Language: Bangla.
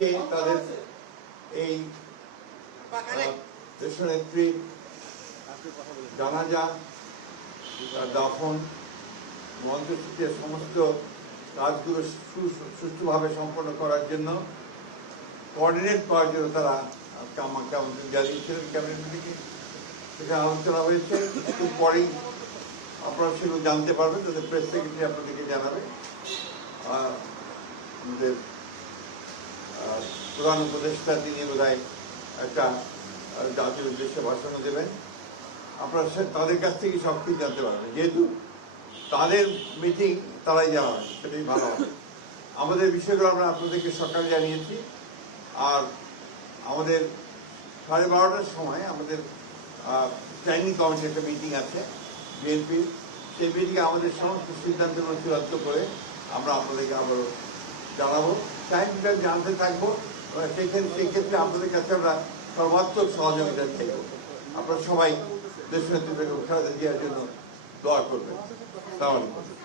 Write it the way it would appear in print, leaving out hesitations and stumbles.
তাদের এই দেশনেত্রী জানাজা, দাফন, মন্ত্রসূচির সমস্ত কাজগুলো সুষ্ঠুভাবে সম্পন্ন করার জন্য কোঅর্ডিনেট করার জন্য তারা আমাকে আমন্ত্রণ জানিয়েছিলেন ক্যাবিনেট থেকে। সেখানে আলোচনা হয়েছে, একটু পরেই আপনারা সেগুলো জানতে পারবেন, তাদের প্রেস সেক্রেটারি আপনাদেরকে জানাবে। আমাদের প্রধান উপদেষ্টা তিনি বোধহয় একটা জাতির উদ্দেশ্যে ভাষণ দেবেন। আপনারা তাদের কাছ থেকে সব কিছু জানতে পারবেন, যেহেতু তাদের মিটিং তারাই জানাবেন, সেটাই ভালো হবে। আমাদের বিষয়গুলো আমরা আপনাদেরকে সকালে জানিয়েছি। আর আমাদের 12:30টার সময় আমাদের স্ট্যান্ডিং কমিটির একটা মিটিং আছে বিএনপির। সেই মিটিংয়ে আমাদের সমস্ত সিদ্ধান্তগুলো চূড়ান্ত করে আমরা আপনাদেরকে আবারও জানাবো, টাইমটা জানতে থাকবো। সেই ক্ষেত্রে আপনাদের কাছে আমরা সর্বাত্মক সহযোগিতা চাইব। আপনারা সবাই দেশনেত্রী বেগম খালেদা জিয়ার জন্য দোয়া করবেন। আসসালামু আলাইকুম।